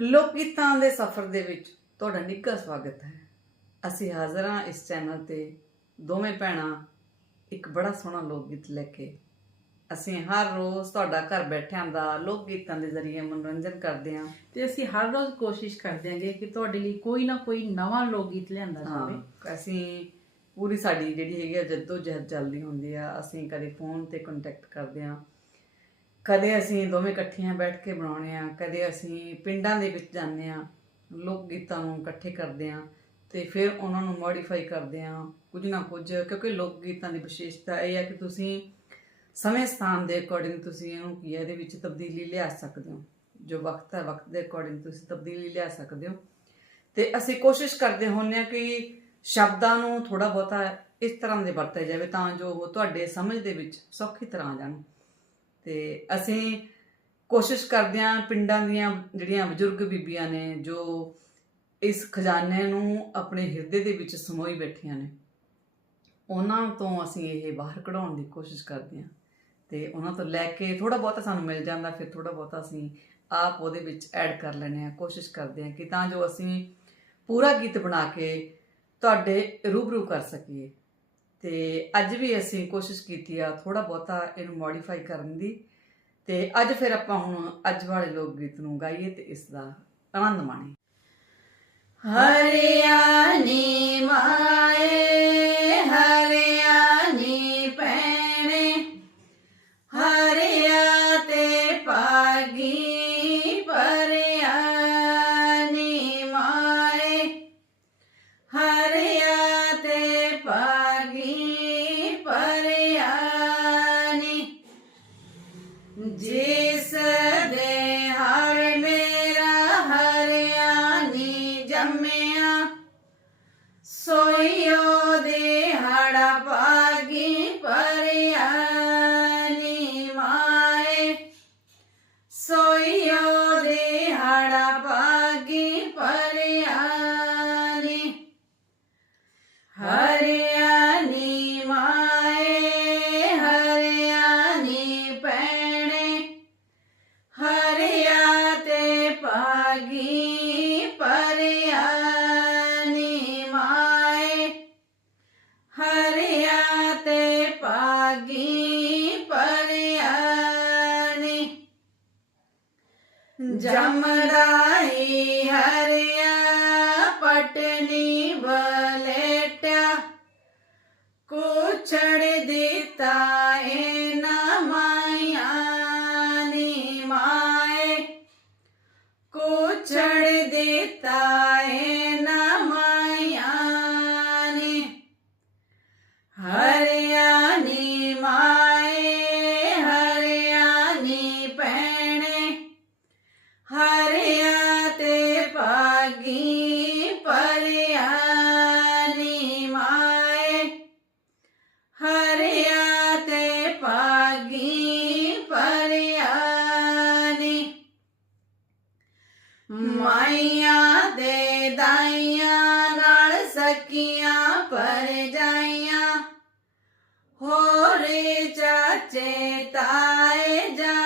ਲੋਕ ਗੀਤਾਂ ਦੇ ਸਫ਼ਰ ਦੇ ਵਿੱਚ ਤੁਹਾਡਾ ਨਿੱਘਾ ਸਵਾਗਤ ਹੈ। ਅਸੀਂ ਹਾਜ਼ਰ ਹਾਂ ਇਸ ਚੈਨਲ ਤੇ। ਦੋਵੇਂ ਭੈਣਾਂ ਇੱਕ ਬੜਾ ਸੋਹਣਾ ਲੋਕ ਗੀਤ ਲੈ ਕੇ। ਅਸੀਂ ਹਰ ਰੋਜ਼ ਤੁਹਾਡਾ ਘਰ ਬੈਠਿਆਂ ਦਾ ਲੋਕ ਗੀਤਾਂ ਦੇ ਜ਼ਰੀਏ ਮਨੋਰੰਜਨ ਕਰਦੇ ਹਾਂ। ਤੇ ਅਸੀਂ ਹਰ ਰੋਜ਼ ਕੋਸ਼ਿਸ਼ ਕਰਦੇ ਹਾਂਗੇ ਕਿ ਤੁਹਾਡੇ ਲਈ ਕੋਈ ਨਾ ਕੋਈ ਨਵਾਂ ਲੋਕ ਗੀਤ ਲਿਆਂਦਾ ਜਾਵੇ। ਹਾਂ ਅਸੀਂ ਪੂਰੀ ਸਾਡੀ ਜਿਹੜੀ ਹੈਗੀ ਆ ਜੱਦੋ ਜਹਿਦ ਚੱਲਦੀ ਹੁੰਦੀ ਆ ਅਸੀਂ ਕਦੇ ਫੋਨ ਤੇ ਕੰਟੈਕਟ ਕਰਦੇ ਆ ਕਦੇ ਅਸੀਂ ਦੋਵੇਂ ਇਕੱਠੀਆਂ ਬੈਠ ਕੇ ਬਣਾਉਣੇ ਆ ਕਦੇ ਅਸੀਂ ਪਿੰਡਾਂ ਦੇ ਵਿੱਚ ਜਾਂਦੇ ਆ ਲੋਕ ਗੀਤਾਂ ਨੂੰ ਇਕੱਠੇ ਕਰਦੇ ਆ ਤੇ ਫਿਰ ਉਹਨਾਂ ਨੂੰ ਮੋਡੀਫਾਈ ਕਰਦੇ ਆ ਕੁਝ ਨਾ ਕੁਝ, ਕਿਉਂਕਿ ਲੋਕ ਗੀਤਾਂ ਦੀ ਵਿਸ਼ੇਸ਼ਤਾ ਇਹ ਹੈ ਕਿ ਤੁਸੀਂ ਸਮੇਂ ਸਥਾਨ ਦੇ ਅਕੋਰਡਿੰਗ ਤੁਸੀਂ ਇਹਨੂੰ ਕੀ ਹੈ, ਇਹਦੇ ਵਿੱਚ ਤਬਦੀਲੀ ਲਿਆ ਸਕਦੇ ਹੋ। ਜੋ ਵਕਤ ਹੈ, ਵਕਤ ਦੇ ਅਕੋਰਡਿੰਗ ਤੁਸੀਂ ਤਬਦੀਲੀ ਲਿਆ ਸਕਦੇ ਹੋ। ਤੇ ਅਸੀਂ ਕੋਸ਼ਿਸ਼ ਕਰਦੇ ਹੁੰਨੇ ਆ ਕਿ ਸ਼ਬਦਾਂ ਨੂੰ ਥੋੜਾ ਬਹੁਤਾ ਇਸ ਤਰ੍ਹਾਂ ਦੇ ਵਰਤਿਆ ਜਾਵੇ ਤਾਂ ਜੋ ਉਹ ਤੁਹਾਡੇ ਸਮਝ ਦੇ ਵਿੱਚ ਸੌਖੀ ਤਰ੍ਹਾਂ ਆ ਜਾਣ। ਤੇ ਅਸੀਂ ਕੋਸ਼ਿਸ਼ ਕਰਦੇ ਹਾਂ ਪਿੰਡਾਂ ਦੀਆਂ ਜਿਹੜੀਆਂ ਬਜ਼ੁਰਗ ਬੀਬੀਆਂ ਨੇ, ਜੋ ਇਸ ਖਜ਼ਾਨੇ ਨੂੰ ਆਪਣੇ ਹਿਰਦੇ ਦੇ ਵਿੱਚ ਸਮੋਈ ਬੈਠੀਆਂ ਨੇ, ਉਹਨਾਂ ਤੋਂ ਅਸੀਂ ਇਹ ਬਾਹਰ ਕਢਾਉਣ ਦੀ ਕੋਸ਼ਿਸ਼ ਕਰਦੇ ਹਾਂ ਤੇ ਉਹਨਾਂ ਤੋਂ ਲੈ ਕੇ ਥੋੜਾ ਬਹੁਤਾ ਸਾਨੂੰ ਮਿਲ ਜਾਂਦਾ, ਫਿਰ ਥੋੜਾ ਬਹੁਤਾ ਅਸੀਂ ਆਪ ਉਹਦੇ ਵਿੱਚ ਐਡ ਕਰ ਲੈਂਦੇ ਹਾਂ, ਕੋਸ਼ਿਸ਼ ਕਰਦੇ ਹਾਂ ਕਿ ਤਾਂ ਜੋ ਅਸੀਂ ਪੂਰਾ ਗੀਤ ਬਣਾ ਕੇ ਤੁਹਾਡੇ ਰੂਬਰੂ ਕਰ ਸਕੀਏ। ਤੇ ਅੱਜ ਵੀ ਅਸੀਂ ਕੋਸ਼ਿਸ਼ ਕੀਤੀ ਆ ਥੋੜਾ ਬਹੁਤਾ ਇਹਨੂੰ ਮੋਡੀਫਾਈ ਕਰਨ ਦੀ ਤੇ ਅੱਜ ਫਿਰ ਆਪਾਂ ਹੁਣ ਅੱਜ ਵਾਲੇ ਲੋਕ ਗੀਤ ਨੂੰ ਗਾਈਏ ਤੇ ਇਸ ਦਾ ਆਨੰਦ ਮਾਣੀਏ। ਹਰਿਆਣੀ ਮਾਏ ਹਰਿਆਣੀ ਹਰਿਆ ਤੇ ਪਾਗੀ ਪਰਿਆਣੀ। ਜਮਰਾਈ ਹਰਿਆ, ਪਟਨੀ ਬਲੇਟਿਆ ਕੁਛੜ ਦਿੱਤਾ ਏ ਨਾ ਮਾਇਆ ਨੀ ਮਾਏ। ਕੁਛੜ ਦਿੱਤਾ ਏ ਪਾਗੀ ਪਰਿਆਣੀ ਮਾਈਆਂ ਦੇ ਦਾਈਆਂ ਨਾਲ ਸਕੀਆਂ ਪਰ ਜਾਈਆਂ। ਹੋਰ ਚਾਚੇ ਤਾਏ ਜਾ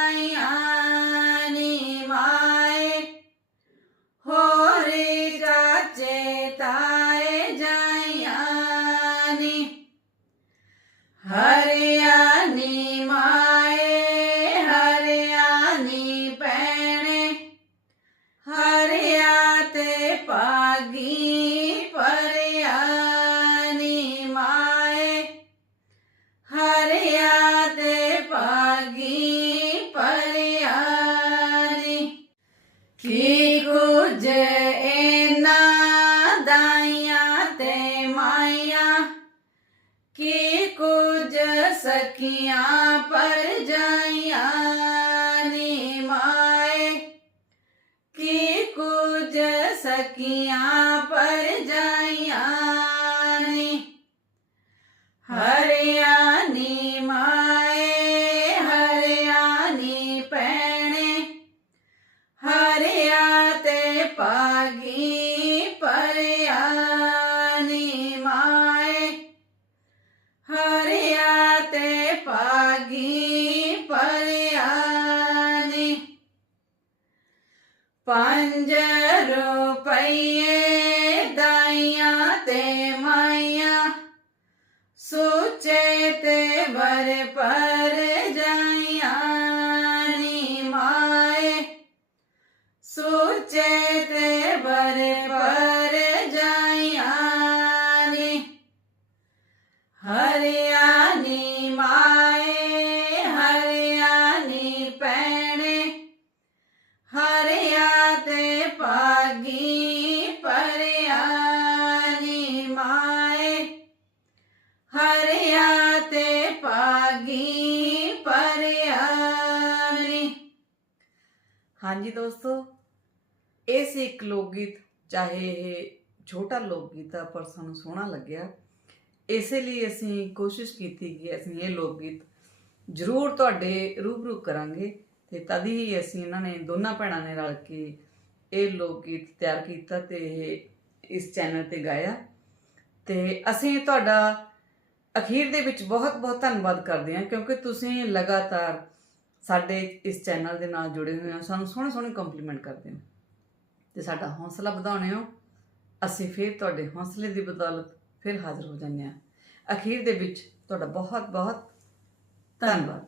ਕੀ ਕੁਝ ਇਹਨਾਂ ਦਾਈਆਂ ਤੇ ਮਾਈਆਂ? ਕੀ ਕੁਝ ਸਕੀਆਂ ਪਰ ਜਾਈਆਂ ਨੀ ਮਾਏ? ਕੀ ਕੁਝ ਸਕੀਆਂ ਪਰ ਜਾਈਆਂ ਨੀ? ਹਰਿਆਣੀ ਪਾਗੀ ਪਰਿਆਣੀ ਪੰਜ ਰੁਪਈਏ ਦਾਈਆਂ ਤੇ ਮਾਈਆਂ ਸੋਚੇ ਤੇ ਵਰ ਪਰ ਹਾਂਜੀ ਦੋਸਤੋ, ਇਹ ਸੀ ਇੱਕ ਲੋਕ ਗੀਤ ਚਾਹੇ ਇਹ ਛੋਟਾ ਲੋਕ ਗੀਤ ਆ, ਪਰ ਸਾਨੂੰ ਸੋਹਣਾ ਲੱਗਿਆ। ਇਸੇ ਲਈ ਅਸੀਂ ਕੋਸ਼ਿਸ਼ ਕੀਤੀ ਕਿ ਅਸੀਂ ਇਹ ਲੋਕ ਗੀਤ ਜ਼ਰੂਰ ਤੁਹਾਡੇ ਰੂਬਰੂ ਕਰਾਂਗੇ ਤੇ ਤਦ ਹੀ ਅਸੀਂ ਇਹਨਾਂ ਨੇ, ਦੋਨਾਂ ਭੈਣਾਂ ਨੇ ਰਲ ਕੇ ਇਹ ਲੋਕ ਗੀਤ ਤਿਆਰ ਕੀਤਾ ਤੇ ਇਹ ਇਸ ਚੈਨਲ ਤੇ ਗਾਇਆ। ਤੇ ਅਸੀਂ ਤੁਹਾਡਾ ਅਖੀਰ ਦੇ ਵਿੱਚ ਬਹੁਤ ਬਹੁਤ ਧੰਨਵਾਦ ਕਰਦੇ ਹਾਂ, ਕਿਉਂਕਿ ਤੁਸੀਂ ਲਗਾਤਾਰ ਸਾਡੇ ਇਸ ਚੈਨਲ ਦੇ ਨਾਲ ਜੁੜੇ ਹੋਏ ਹੋ, ਸਾਨੂੰ ਸੋਹਣੇ ਸੋਹਣੇ ਕੰਪਲੀਮੈਂਟ ਕਰਦੇ ਹੋ। ਤੇ ਸਾਡਾ ਹੌਸਲਾ ਵਧਾਉਣੇ ਹੋ। ਅਸੀਂ ਫਿਰ ਤੁਹਾਡੇ ਹੌਸਲੇ ਦੀ ਬਦੌਲਤ ਫਿਰ ਹਾਜ਼ਰ ਹੋ ਜਾਂਦੇ ਹਾਂ। ਅਖੀਰ ਦੇ ਵਿੱਚ ਤੁਹਾਡਾ ਬਹੁਤ ਬਹੁਤ ਧੰਨਵਾਦ।